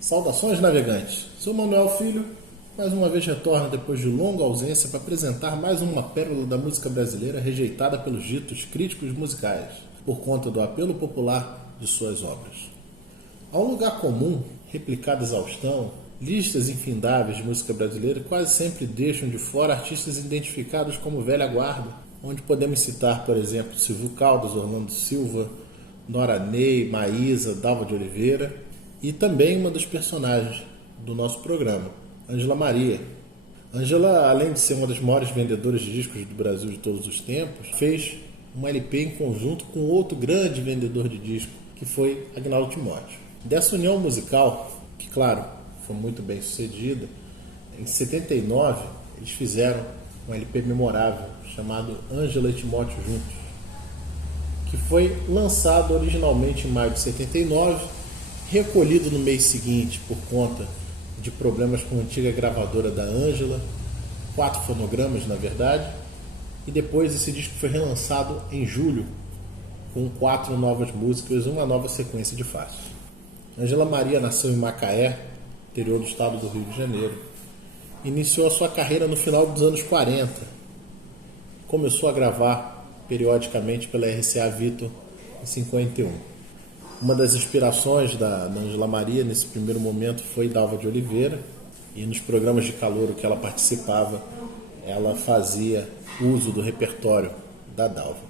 Saudações, navegantes! Sou Manuel Filho, mais uma vez retorno depois de longa ausência para apresentar mais uma pérola da música brasileira rejeitada pelos ditos críticos musicais, por conta do apelo popular de suas obras. Há um lugar comum, replicado a exaustão, listas infindáveis de música brasileira quase sempre deixam de fora artistas identificados como velha guarda, onde podemos citar, por exemplo, Silvio Caldas, Orlando Silva, Nora Ney, Maísa, Dalva de Oliveira e também uma dos personagens do nosso programa, Ângela Maria. Ângela, além de ser uma das maiores vendedoras de discos do Brasil de todos os tempos, fez um LP em conjunto com outro grande vendedor de disco, que foi Agnaldo Timóteo. Dessa união musical, que claro, foi muito bem sucedida, em 79 eles fizeram um LP memorável chamado Ângela e Timóteo Juntos, que foi lançado originalmente em maio de 79, recolhido no mês seguinte por conta de problemas com a antiga gravadora da Ângela, 4 fonogramas na verdade, e depois esse disco foi relançado em julho com 4 novas músicas e uma nova sequência de faixas. Ângela Maria nasceu em Macaé, interior do estado do Rio de Janeiro. Iniciou a sua carreira no final dos anos 40. Começou a gravar periodicamente pela RCA Victor em 51. Uma das inspirações da Ângela Maria nesse primeiro momento foi Dalva de Oliveira, e nos programas de calouro que ela participava, ela fazia uso do repertório da Dalva.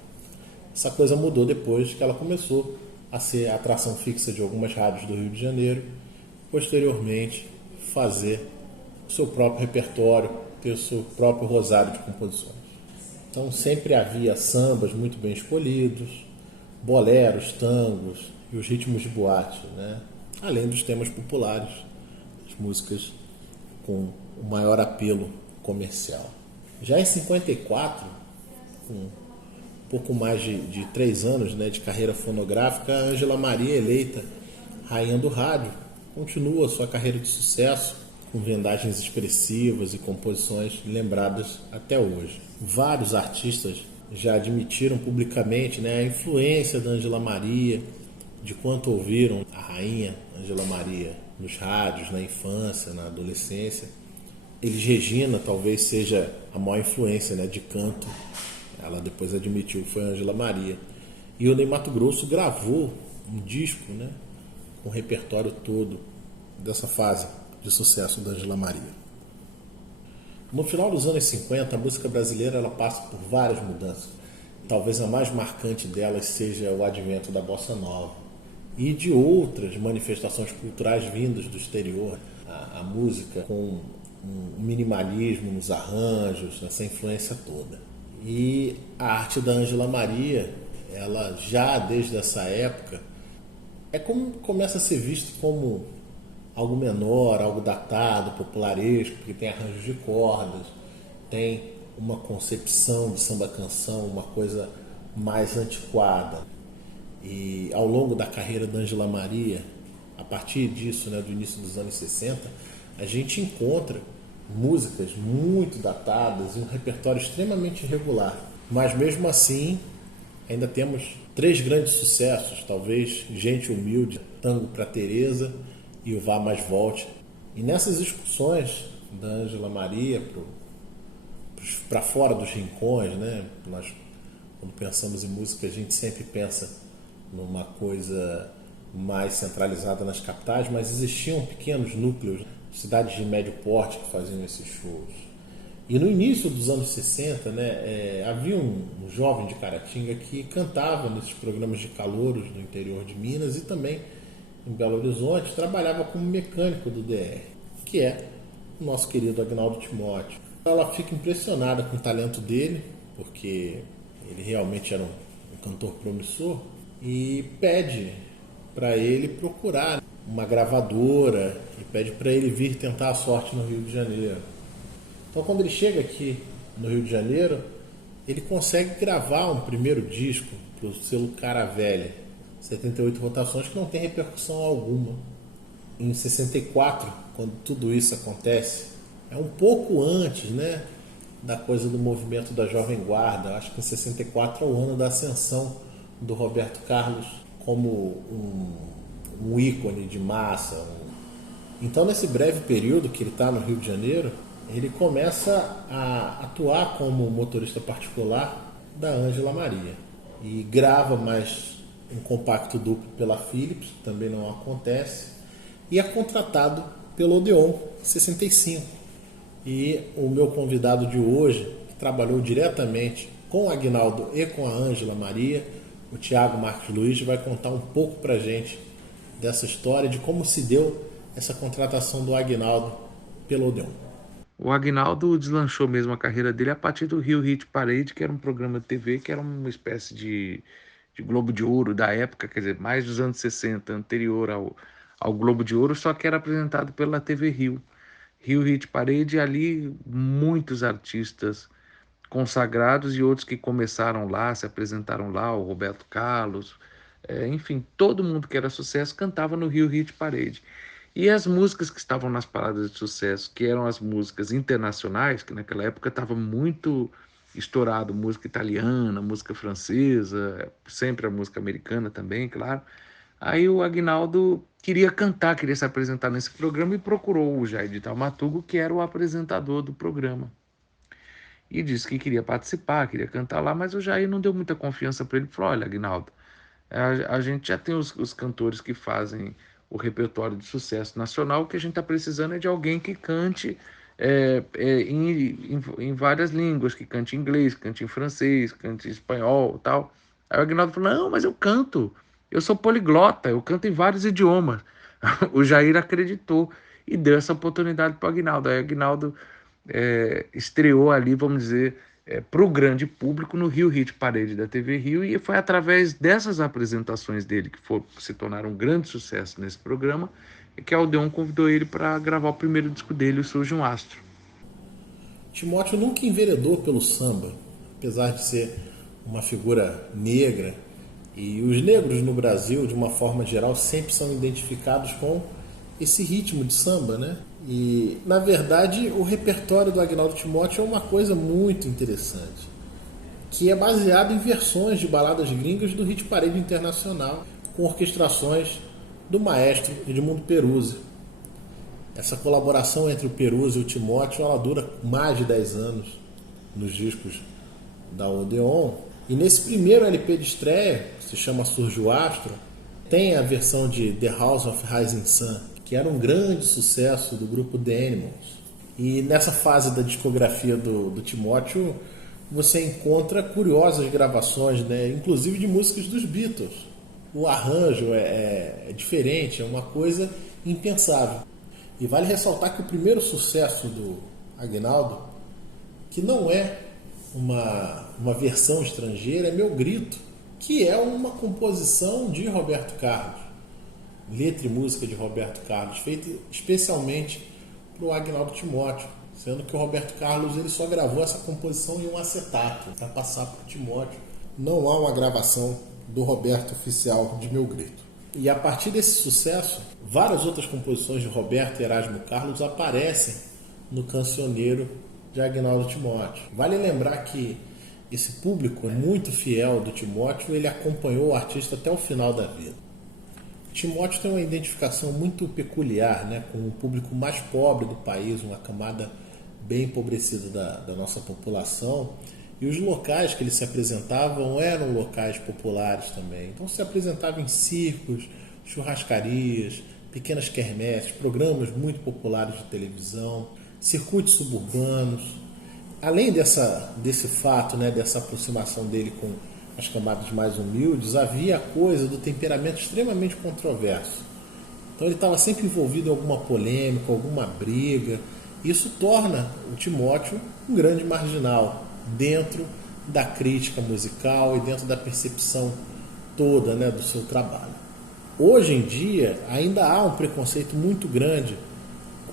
Essa coisa mudou depois que ela começou a ser a atração fixa de algumas rádios do Rio de Janeiro, posteriormente fazer o seu próprio repertório, ter o seu próprio rosário de composições. Então sempre havia sambas muito bem escolhidos, boleros, tangos e os ritmos de boate, né? Além dos temas populares, as músicas com o maior apelo comercial. Já em 54, com pouco mais de 3 anos, né, de carreira fonográfica, a Ângela Maria, eleita rainha do rádio, continua sua carreira de sucesso com vendagens expressivas e composições lembradas até hoje. Vários artistas já admitiram publicamente, né, a influência da Ângela Maria, de quanto ouviram a rainha Ângela Maria nos rádios, na infância, na adolescência. Elis Regina talvez seja a maior influência, né, de canto. Ela depois admitiu que foi a Ângela Maria. E o Ney Matogrosso gravou um disco, né, com o repertório todo dessa fase de sucesso da Ângela Maria. No final dos anos 50, a música brasileira ela passa por várias mudanças. Talvez a mais marcante delas seja o advento da bossa nova e de outras manifestações culturais vindas do exterior. A música com um minimalismo nos arranjos, essa influência toda. E a arte da Ângela Maria, ela já desde essa época, começa a ser visto como algo menor, algo datado, popularesco, porque tem arranjos de cordas, tem uma concepção de samba-canção, uma coisa mais antiquada. E ao longo da carreira da Ângela Maria, a partir disso, né, do início dos anos 60, a gente encontra músicas muito datadas e um repertório extremamente irregular. Mas mesmo assim, ainda temos 3 grandes sucessos, talvez Gente Humilde, Tango pra Teresa e o Vá Mais Volte. E nessas excursões da Ângela Maria para fora dos rincões, né? Nós, quando pensamos em música, a gente sempre pensa numa coisa mais centralizada nas capitais, mas existiam pequenos núcleos, cidades de médio porte que faziam esses shows. E no início dos anos 60, né, havia um jovem de Caratinga que cantava nesses programas de calouros do interior de Minas e também em Belo Horizonte, trabalhava como mecânico do DR, que é o nosso querido Agnaldo Timóteo. Ela fica impressionada com o talento dele, porque ele realmente era um cantor promissor, e pede para ele procurar uma gravadora e pede para ele vir tentar a sorte no Rio de Janeiro. Então, quando ele chega aqui no Rio de Janeiro, ele consegue gravar um primeiro disco para o selo Cara Velha, 78 rotações, que não tem repercussão alguma. Em 64, quando tudo isso acontece, é um pouco antes, né, da coisa do movimento da Jovem Guarda. Acho que em 64 é o ano da ascensão do Roberto Carlos como um ícone de massa, Então, nesse breve período que ele está no Rio de Janeiro, ele começa a atuar como motorista particular da Ângela Maria. E grava mais um compacto duplo pela Philips, também não acontece, e é contratado pelo Odeon 65. E o meu convidado de hoje, que trabalhou diretamente com o Aguinaldo e com a Ângela Maria, o Thiago Marques Luiz, vai contar um pouco pra gente dessa história, de como se deu essa contratação do Aguinaldo pelo Odeon. O Agnaldo deslanchou mesmo a carreira dele a partir do Rio Hit Parade, que era um programa de TV, que era uma espécie de Globo de Ouro da época, quer dizer, mais dos anos 60, anterior ao Globo de Ouro, só que era apresentado pela TV Rio. Rio Hit Parade, e ali muitos artistas consagrados e outros que começaram lá, se apresentaram lá, o Roberto Carlos, enfim, todo mundo que era sucesso cantava no Rio Hit Parade. E as músicas que estavam nas paradas de sucesso, que eram as músicas internacionais, que naquela época estava muito estourado, música italiana, música francesa, sempre a música americana também, claro. Aí o Agnaldo queria cantar, queria se apresentar nesse programa e procurou o Jair de Taumaturgo, que era o apresentador do programa. E disse que queria participar, queria cantar lá, mas o Jair não deu muita confiança para ele. Falou: olha, Agnaldo, a gente já tem os cantores que fazem o repertório de sucesso nacional. O que a gente está precisando é de alguém que cante em várias línguas, que cante em inglês, cante em francês, cante em espanhol tal. Aí o Agnaldo falou: não, mas eu canto, eu sou poliglota, eu canto em vários idiomas. O Jair acreditou e deu essa oportunidade para o Agnaldo. Aí o Agnaldo estreou ali, vamos dizer, para o grande público no Rio Hit Parade da TV Rio, e foi através dessas apresentações dele, se tornaram um grande sucesso nesse programa, que a Odeon convidou ele para gravar o primeiro disco dele, o Surge um Astro. Timóteo nunca enveredou pelo samba, apesar de ser uma figura negra, e os negros no Brasil, de uma forma geral, sempre são identificados com esse ritmo de samba, né? E, na verdade, o repertório do Agnaldo Timóteo é uma coisa muito interessante, que é baseado em versões de baladas gringas do hit parade internacional, com orquestrações do maestro Edmundo Peruzzi. Essa colaboração entre o Peruzzi e o Timóteo, ela dura mais de 10 anos nos discos da Odeon. E nesse primeiro LP de estreia, que se chama Surge o Astro, tem a versão de The House of Rising Sun, que era um grande sucesso do grupo The Animals. E nessa fase da discografia do Timóteo, você encontra curiosas gravações, né? Inclusive de músicas dos Beatles. O arranjo é diferente, é uma coisa impensável. E vale ressaltar que o primeiro sucesso do Aguinaldo, que não é uma versão estrangeira, é Meu Grito, que é uma composição de Roberto Carlos. Letra e música de Roberto Carlos, feita especialmente para o Agnaldo Timóteo, sendo que o Roberto Carlos ele só gravou essa composição em um acetato para passar para o Timóteo. Não há uma gravação do Roberto oficial de Meu Grito. E a partir desse sucesso, várias outras composições de Roberto e Erasmo Carlos aparecem no cancioneiro de Agnaldo Timóteo. Vale lembrar que esse público é muito fiel do Timóteo, ele acompanhou o artista até o final da vida. Timóteo tem uma identificação muito peculiar, né, com o público mais pobre do país, uma camada bem empobrecida da nossa população, e os locais que ele se apresentavam eram locais populares também. Então se apresentava em circos, churrascarias, pequenas quermesses, programas muito populares de televisão, circuitos suburbanos. Além desse fato, né, dessa aproximação dele com as camadas mais humildes, havia a coisa do temperamento extremamente controverso. Então ele estava sempre envolvido em alguma polêmica, alguma briga. Isso torna o Timóteo um grande marginal dentro da crítica musical e dentro da percepção toda, né, do seu trabalho. Hoje em dia ainda há um preconceito muito grande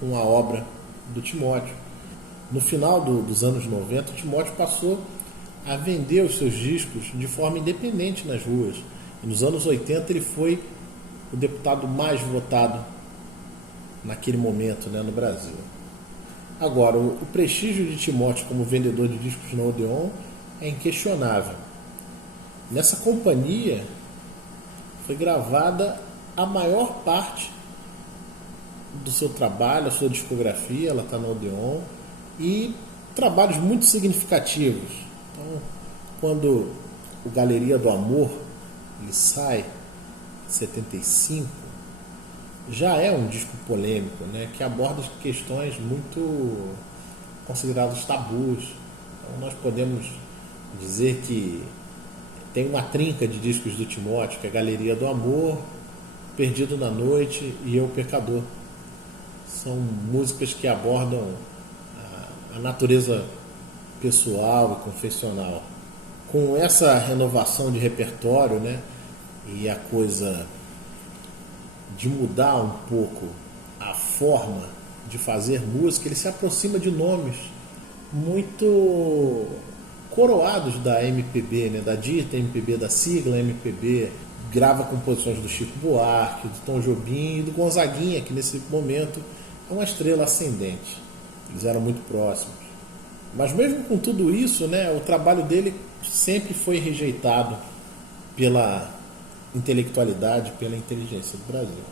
com a obra do Timóteo. No final dos anos 90, o Timóteo passou a vender os seus discos de forma independente nas ruas. E nos anos 80 ele foi o deputado mais votado naquele momento, né, no Brasil. Agora, o prestígio de Timóteo como vendedor de discos na Odeon é inquestionável. Nessa companhia foi gravada a maior parte do seu trabalho, a sua discografia, ela está no Odeon, e trabalhos muito significativos. Então, quando o Galeria do Amor ele sai em 75, já é um disco polêmico, né, que aborda questões muito consideradas tabus. Então, nós podemos dizer que tem uma trinca de discos do Timóteo, que é Galeria do Amor, Perdido na Noite e Eu Pecador. São músicas que abordam a natureza pessoal e confessional. Com essa renovação de repertório, né, e a coisa de mudar um pouco a forma de fazer música, ele se aproxima de nomes muito coroados da MPB, né, da dita MPB, da sigla MPB. Grava composições do Chico Buarque, do Tom Jobim e do Gonzaguinha, que nesse momento é uma estrela ascendente. Eles eram muito próximos. Mas mesmo com tudo isso, né, o trabalho dele sempre foi rejeitado pela intelectualidade, pela inteligência do Brasil.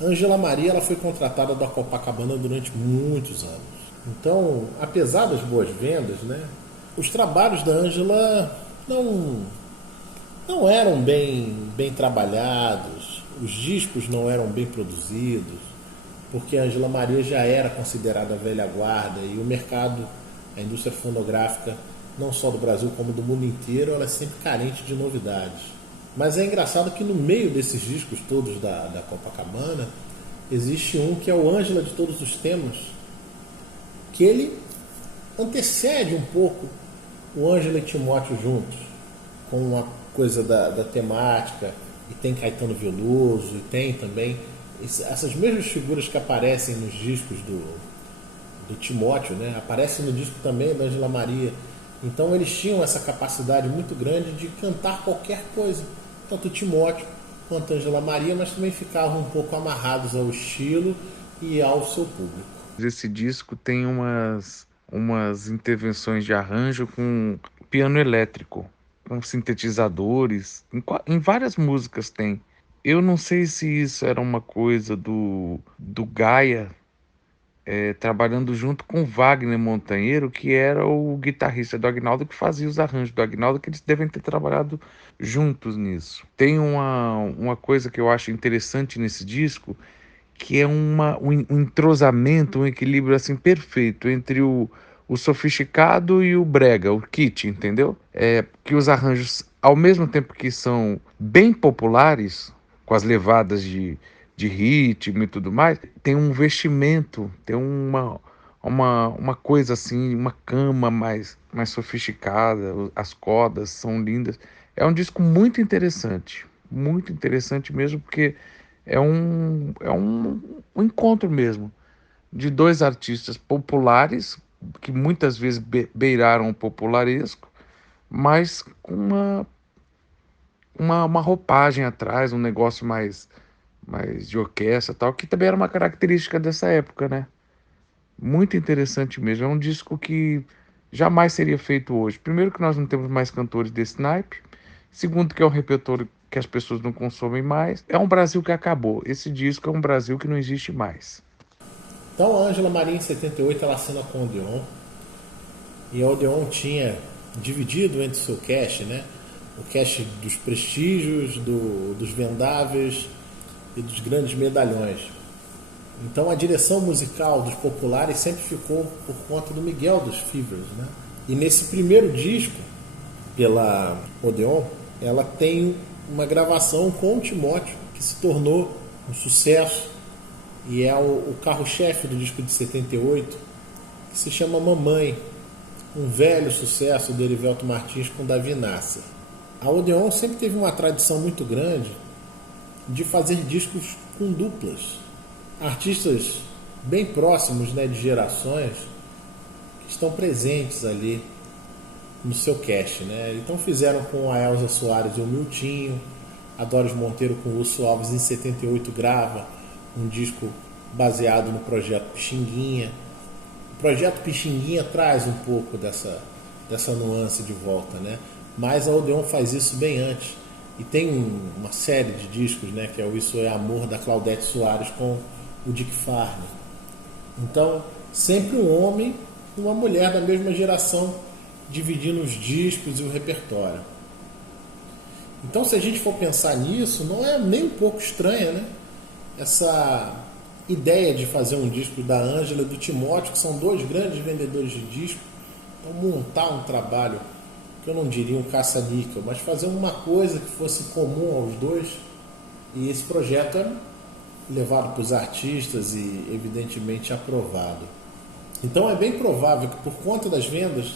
Ângela Maria ela foi contratada da Copacabana durante muitos anos. Então, apesar das boas vendas, né, os trabalhos da Ângela não eram bem trabalhados, os discos não eram bem produzidos, porque a Ângela Maria já era considerada velha guarda e o mercado, a indústria fonográfica, não só do Brasil como do mundo inteiro, ela é sempre carente de novidades. Mas é engraçado que no meio desses discos todos da Copacabana, existe um que é o Ângela de Todos os Temas, que ele antecede um pouco o Ângela e Timóteo juntos, com uma coisa da temática, e tem Caetano Veloso, e tem também essas mesmas figuras que aparecem nos discos do Timóteo, né? Aparecem no disco também da Ângela Maria. Então eles tinham essa capacidade muito grande de cantar qualquer coisa, tanto Timóteo quanto Ângela Maria, mas também ficavam um pouco amarrados ao estilo e ao seu público. Esse disco tem umas intervenções de arranjo com piano elétrico, com sintetizadores, em várias músicas tem. Eu não sei se isso era uma coisa do Gaia, trabalhando junto com Wagner Montanheiro, que era o guitarrista do Agnaldo, que fazia os arranjos do Agnaldo, que eles devem ter trabalhado juntos nisso. Tem uma coisa que eu acho interessante nesse disco, que é um entrosamento, um equilíbrio assim perfeito entre o sofisticado e o brega, o kit, entendeu? Que os arranjos, ao mesmo tempo que são bem populares, com as levadas de ritmo e tudo mais, tem um vestimento, tem uma coisa assim, uma cama mais sofisticada, as cordas são lindas. É um disco muito interessante mesmo, porque é um encontro mesmo de dois artistas populares, que muitas vezes beiraram o popularesco, mas com uma roupagem atrás, um negócio mais de orquestra e tal, que também era uma característica dessa época, né? Muito interessante mesmo. É um disco que jamais seria feito hoje. Primeiro que nós não temos mais cantores desse naipe. Segundo que é um repertório que as pessoas não consomem mais. É um Brasil que acabou. Esse disco é um Brasil que não existe mais. Então a Ângela Maria em 78 ela assina com o Odeon. E a Odeon tinha dividido entre o seu cash, né? O cash dos prestígios, dos vendáveis e dos grandes medalhões. Então a direção musical dos populares sempre ficou por conta do Miguel dos Fevers, né? E nesse primeiro disco, pela Odeon, ela tem uma gravação com o Timóteo, que se tornou um sucesso e é o carro-chefe do disco de 78, que se chama Mamãe, um velho sucesso do Erivelto Martins com Davi Nasser. A Odeon sempre teve uma tradição muito grande de fazer discos com duplas, artistas bem próximos, né, de gerações que estão presentes ali no seu cast, né? Então fizeram com a Elza Soares e o Miltinho, a Doris Monteiro com o Lúcio Alves em 78 grava um disco baseado no Projeto Pixinguinha. O Projeto Pixinguinha traz um pouco dessa nuance de volta, né? Mas a Odeon faz isso bem antes. E tem uma série de discos, né, que é o Isso é Amor, da Claudete Soares com o Dick Farney. Então, sempre um homem e uma mulher da mesma geração dividindo os discos e o repertório. Então, se a gente for pensar nisso, não é nem um pouco estranha, né? Essa ideia de fazer um disco da Ângela e do Timóteo, que são dois grandes vendedores de disco, então montar um trabalho, que eu não diria um caça-níquel, mas fazer uma coisa que fosse comum aos dois. E esse projeto é levado para os artistas e, evidentemente, aprovado. Então, é bem provável que, por conta das vendas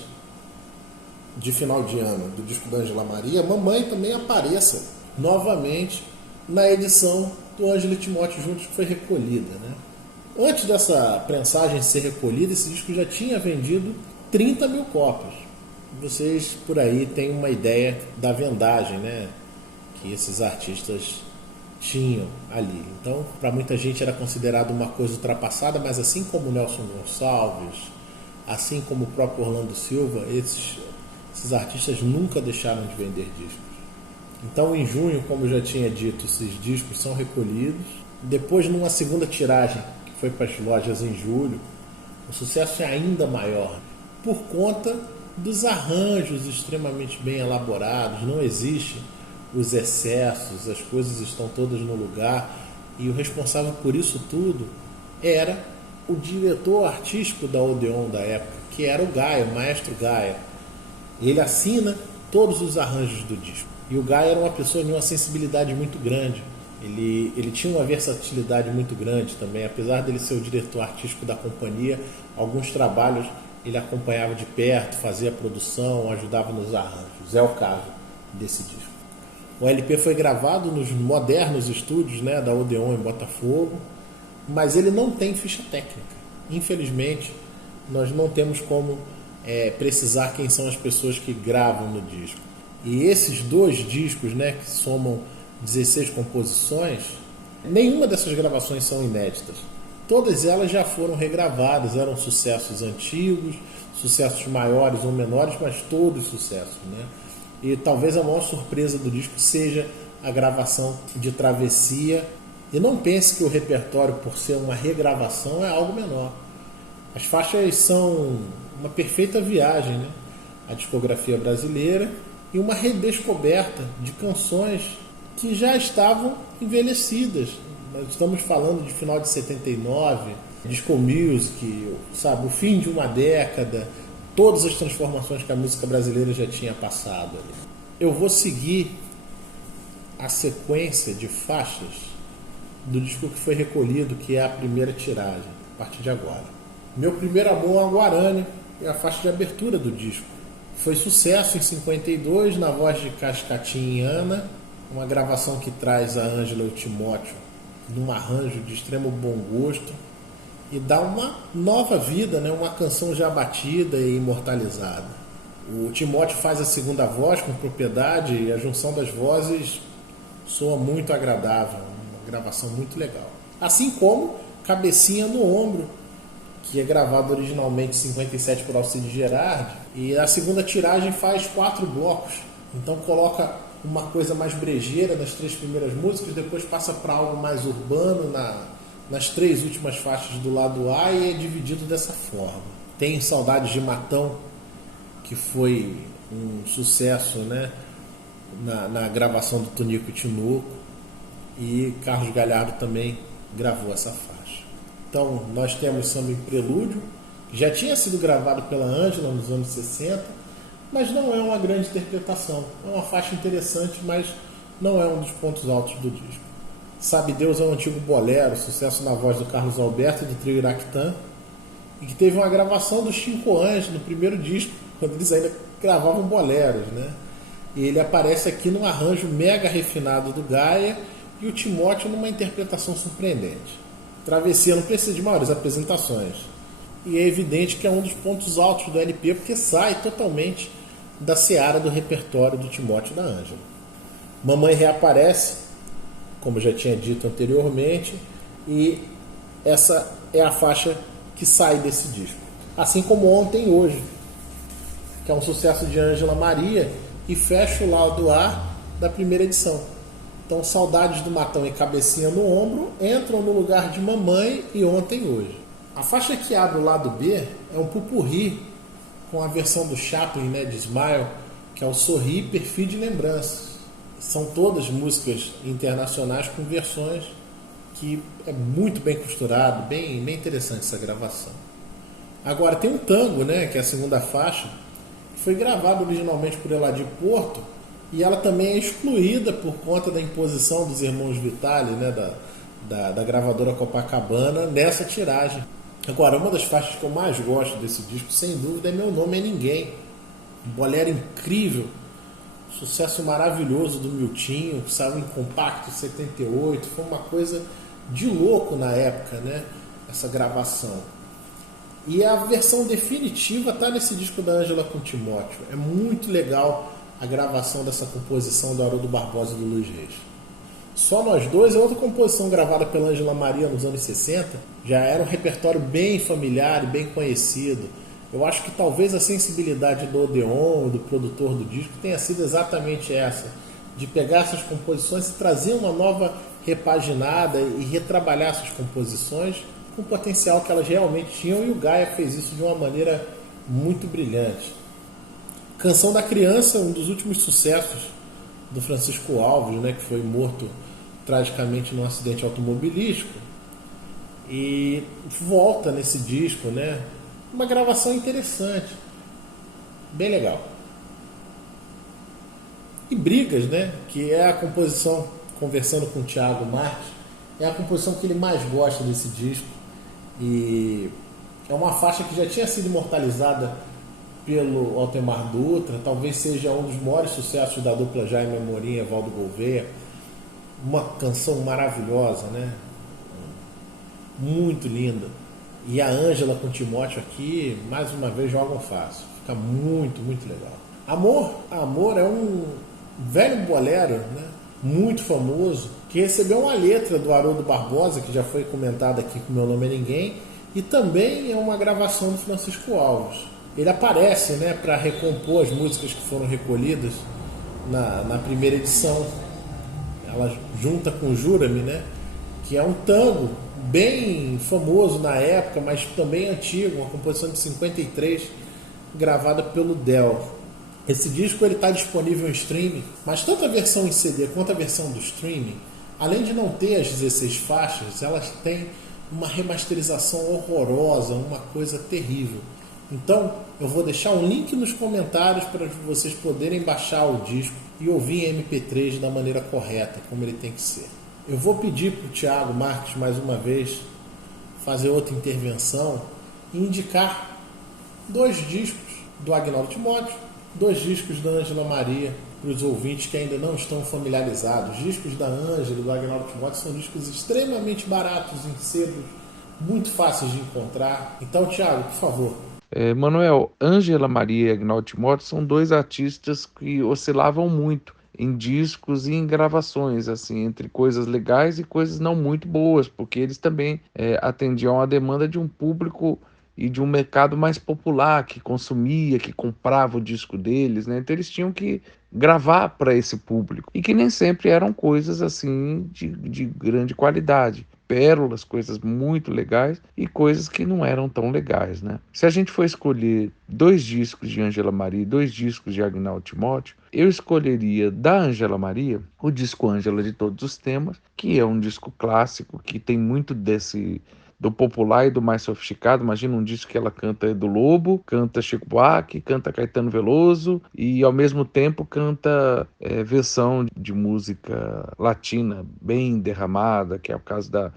de final de ano do disco da Ângela Maria, Mamãe também apareça novamente na edição do Ângela e Timóteo juntos, que foi recolhida, né? Antes dessa prensagem ser recolhida, esse disco já tinha vendido 30 mil cópias. Vocês por aí têm uma ideia da vendagem, né, que esses artistas tinham ali. Então, para muita gente era considerado uma coisa ultrapassada, mas assim como Nelson Gonçalves, assim como o próprio Orlando Silva, esses artistas nunca deixaram de vender discos. Então, em junho, como eu já tinha dito, esses discos são recolhidos. Depois, numa segunda tiragem, que foi para as lojas em julho, o sucesso é ainda maior, por conta dos arranjos extremamente bem elaborados. Não existe os excessos, as coisas estão todas no lugar, e o responsável por isso tudo era o diretor artístico da Odeon da época, que era o Gaia, o maestro Gaia. Ele assina todos os arranjos do disco. E o Gaia era uma pessoa de uma sensibilidade muito grande. Ele tinha uma versatilidade muito grande também. Apesar dele ser o diretor artístico da companhia, alguns trabalhos ele acompanhava de perto, fazia a produção, ajudava nos arranjos. É o caso desse disco. O LP foi gravado nos modernos estúdios, né, da Odeon em Botafogo, mas ele não tem ficha técnica. Infelizmente, nós não temos como precisar quem são as pessoas que gravam no disco. E esses dois discos, né, que somam 16 composições, nenhuma dessas gravações são inéditas. Todas elas já foram regravadas, eram sucessos antigos, sucessos maiores ou menores, mas todos sucessos, né? E talvez a maior surpresa do disco seja a gravação de Travessia. E não pense que o repertório, por ser uma regravação, é algo menor. As faixas são uma perfeita viagem, né? A discografia brasileira e uma redescoberta de canções que já estavam envelhecidas. Nós estamos falando de final de 79, disco music, sabe, o fim de uma década, todas as transformações que a música brasileira já tinha passado ali. Eu vou seguir a sequência de faixas do disco que foi recolhido, que é a primeira tiragem, a partir de agora. Meu Primeiro Amor, a Guarani, é a faixa de abertura do disco. Foi sucesso em 52, na voz de Cascatinha e Ana, uma gravação que traz a Ângela e o Timóteo num arranjo de extremo bom gosto e dá uma nova vida, né? Uma canção já batida e imortalizada. O Timóteo faz a segunda voz com propriedade e a junção das vozes soa muito agradável, uma gravação muito legal. Assim como Cabecinha no Ombro, que é gravado originalmente em 57 por Alcide Gerardi, e a segunda tiragem faz 4 blocos, então coloca uma coisa mais brejeira nas 3 primeiras músicas, depois passa para algo mais urbano nas 3 últimas faixas do lado A, e é dividido dessa forma. Tem Saudades de Matão, que foi um sucesso, né, na gravação do Tonico e Tinoco, e Carlos Galhardo também gravou essa faixa. Então nós temos Samba em Prelúdio, que já tinha sido gravado pela Ângela nos anos 60, mas não é uma grande interpretação. É uma faixa interessante, mas não é um dos pontos altos do disco. Sabe Deus é um antigo bolero, sucesso na voz do Carlos Alberto, do trio Iraquitã, e que teve uma gravação dos Cinco Anjos no primeiro disco, quando eles ainda gravavam boleros, né? E ele aparece aqui num arranjo mega refinado do Gaia, e o Timóteo numa interpretação surpreendente. Travessia não precisa de maiores apresentações, e é evidente que é um dos pontos altos do LP, porque sai totalmente da seara do repertório do Timóteo e da Ângela. Mamãe reaparece, como eu já tinha dito anteriormente, e essa é a faixa que sai desse disco. Assim como Ontem e Hoje, que é um sucesso de Ângela Maria e fecha o lado A da primeira edição. Então, Saudades do Matão e Cabecinha no Ombro entram no lugar de Mamãe e Ontem Hoje. A faixa que abre o lado B é um pupurri com a versão do Chaplin, né, de Smile, que é o Sorri, Perfil e Lembranças. São todas músicas internacionais com versões que é muito bem costurado, bem interessante essa gravação. Agora tem um tango, né, que é a segunda faixa, que foi gravado originalmente por Eladir Porto, e ela também é excluída por conta da imposição dos irmãos Vitali, né, da gravadora Copacabana, nessa tiragem. Agora, uma das faixas que eu mais gosto desse disco, sem dúvida, é Meu Nome é Ninguém. Um bolero incrível, sucesso maravilhoso do Miltinho, que saiu em compacto em 78, foi uma coisa de louco na época, né, essa gravação. E a versão definitiva está nesse disco da Ângela com Timóteo. É muito legal a gravação dessa composição do Haroldo Barbosa e do Luiz Reis. Só Nós Dois é outra composição gravada pela Ângela Maria nos anos 60. Já era um repertório bem familiar e bem conhecido. Eu acho que talvez a sensibilidade do Odeon, do produtor do disco, tenha sido exatamente essa, de pegar essas composições e trazer uma nova repaginada e retrabalhar essas composições com o potencial que elas realmente tinham, e o Gaia fez isso de uma maneira muito brilhante. Canção da Criança, um dos últimos sucessos do Francisco Alves, né, que foi morto tragicamente num acidente automobilístico, e volta nesse disco, né, uma gravação interessante, bem legal. E Brigas, né, que é a composição, conversando com o Thiago Marques, é a composição que ele mais gosta desse disco, e é uma faixa que já tinha sido imortalizada pelo Altemar Dutra, talvez seja um dos maiores sucessos da dupla Jaime Amorim e Evaldo Gouveia. Uma canção maravilhosa, né? Muito linda. E a Ângela com o Timóteo aqui, mais uma vez, jogam fácil. Fica muito legal. Amor é um velho bolero, né? Muito famoso, que recebeu uma letra do Haroldo Barbosa, que já foi comentada aqui com Meu Nome é Ninguém, e também é uma gravação do Francisco Alves. Ele aparece, né, para recompor as músicas que foram recolhidas na primeira edição. Ela junta com Jura-me, né, que é um tango bem famoso na época, mas também antigo, uma composição de 53, gravada pelo Del. Esse disco está disponível em streaming, mas tanto a versão em CD quanto a versão do streaming, além de não ter as 16 faixas, elas têm uma remasterização horrorosa, uma coisa terrível. Então, eu vou deixar um link nos comentários para vocês poderem baixar o disco e ouvir em MP3 da maneira correta, como ele tem que ser. Eu vou pedir para o Thiago Marques, mais uma vez, fazer outra intervenção e indicar 2 discos do Agnaldo Timóteo, 2 discos da Ângela Maria, para os ouvintes que ainda não estão familiarizados. Os discos da Ângela e do Agnaldo Timóteo são discos extremamente baratos em sebos, muito fáceis de encontrar. Então, Thiago, por favor. Manuel, Ângela Maria e Agnaldo Timóteo são 2 artistas que oscilavam muito em discos e em gravações, assim, entre coisas legais e coisas não muito boas, porque eles também atendiam à demanda de um público e de um mercado mais popular, que consumia, que comprava o disco deles, né? Então eles tinham que gravar para esse público, e que nem sempre eram coisas assim de grande qualidade. Pérolas, coisas muito legais e coisas que não eram tão legais, né? Se a gente for escolher 2 discos de Ângela Maria e 2 discos de Agnaldo Timóteo, eu escolheria da Ângela Maria o disco Ângela de Todos os Temas, que é um disco clássico que tem muito do popular e do mais sofisticado. Imagina um disco que ela canta Edu Lobo, canta Chico Buarque, canta Caetano Veloso e ao mesmo tempo canta versão de música latina bem derramada, que é o caso da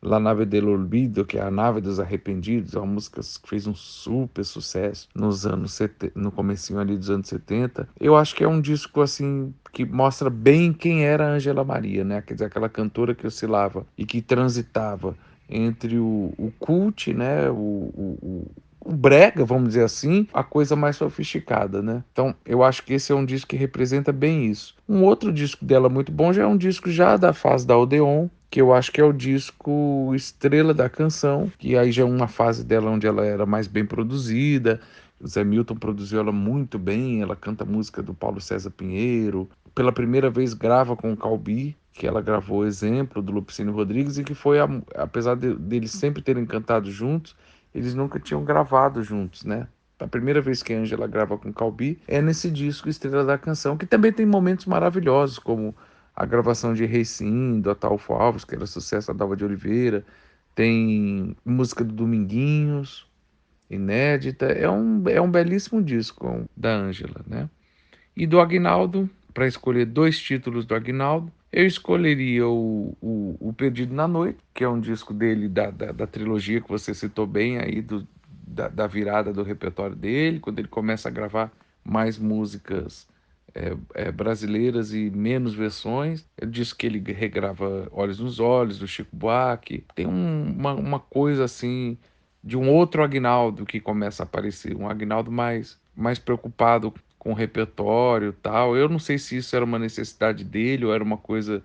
La Nave del Olvido, que é a Nave dos Arrependidos, é uma música que fez um super sucesso no comecinho ali dos anos 70. Eu acho que é um disco assim que mostra bem quem era a Ângela Maria, né? Quer dizer, aquela cantora que oscilava e que transitava entre o cult, né, o brega, vamos dizer assim, a coisa mais sofisticada, né? Então, eu acho que esse é um disco que representa bem isso. Um outro disco dela muito bom já é um disco já da fase da Odeon, que eu acho que é o disco Estrela da Canção, que aí já é uma fase dela onde ela era mais bem produzida. O Zé Milton produziu ela muito bem, ela canta música do Paulo César Pinheiro, pela primeira vez grava com o Calbi, que ela gravou Exemplo, do Lupicínio Rodrigues, e que foi, apesar deles sempre terem cantado juntos, eles nunca tinham gravado juntos, né? A primeira vez que a Ângela grava com Calbi é nesse disco Estrela da Canção, que também tem momentos maravilhosos, como a gravação de Rei Sim, do Ataúfo Alves, que era sucesso da Dalva de Oliveira, tem música do Dominguinhos, inédita, é um belíssimo disco da Ângela, né? E do Aguinaldo, para escolher dois títulos do Aguinaldo, eu escolheria o Perdido na Noite, que é um disco dele da trilogia que você citou bem aí, da virada do repertório dele, quando ele começa a gravar mais músicas brasileiras e menos versões. Ele disse que ele regrava Olhos nos Olhos, do Chico Buarque. Tem uma coisa assim de um outro Aguinaldo que começa a aparecer, um Aguinaldo mais preocupado com o repertório e tal. Eu não sei se isso era uma necessidade dele ou era uma coisa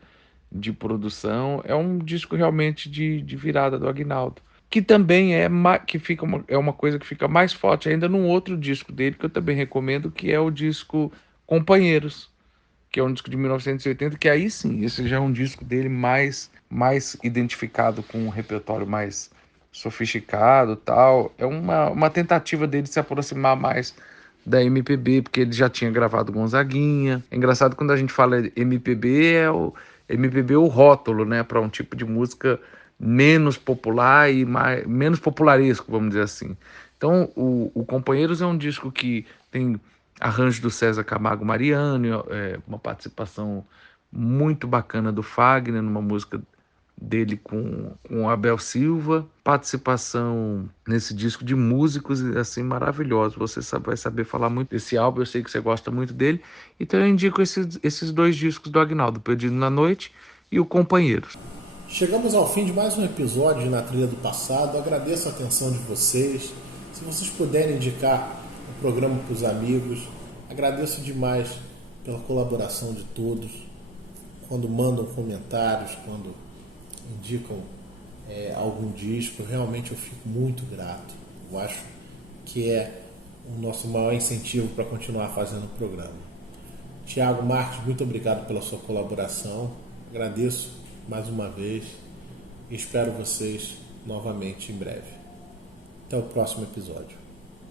de produção. É um disco realmente de virada do Aguinaldo. Que também é uma coisa que fica mais forte ainda num outro disco dele, que eu também recomendo, que é o disco Companheiros, que é um disco de 1980, que aí sim, esse já é um disco dele mais identificado com um repertório mais sofisticado tal. É uma tentativa dele se aproximar mais da MPB, porque ele já tinha gravado Gonzaguinha. É engraçado quando a gente fala MPB, MPB é o rótulo, né, para um tipo de música menos popular e menos popularesco, vamos dizer assim. Então, o Companheiros é um disco que tem arranjo do César Camargo Mariano, uma participação muito bacana do Fagner numa música dele com o Abel Silva, participação nesse disco de músicos assim maravilhosos. Você vai saber falar muito desse álbum, eu sei que você gosta muito dele, então eu indico esses dois discos do Aguinaldo, Perdido na Noite e O Companheiro. Chegamos ao fim de mais um episódio de Na Trilha do Passado. Agradeço a atenção de vocês. Se vocês puderem indicar o programa para os amigos, agradeço demais pela colaboração de todos. Quando mandam comentários, quando indicam algum disco, realmente eu fico muito grato. Eu acho que é o nosso maior incentivo para continuar fazendo o programa. Tiago Marques, muito obrigado pela sua colaboração. Agradeço mais uma vez e espero vocês novamente em breve. Até o próximo episódio.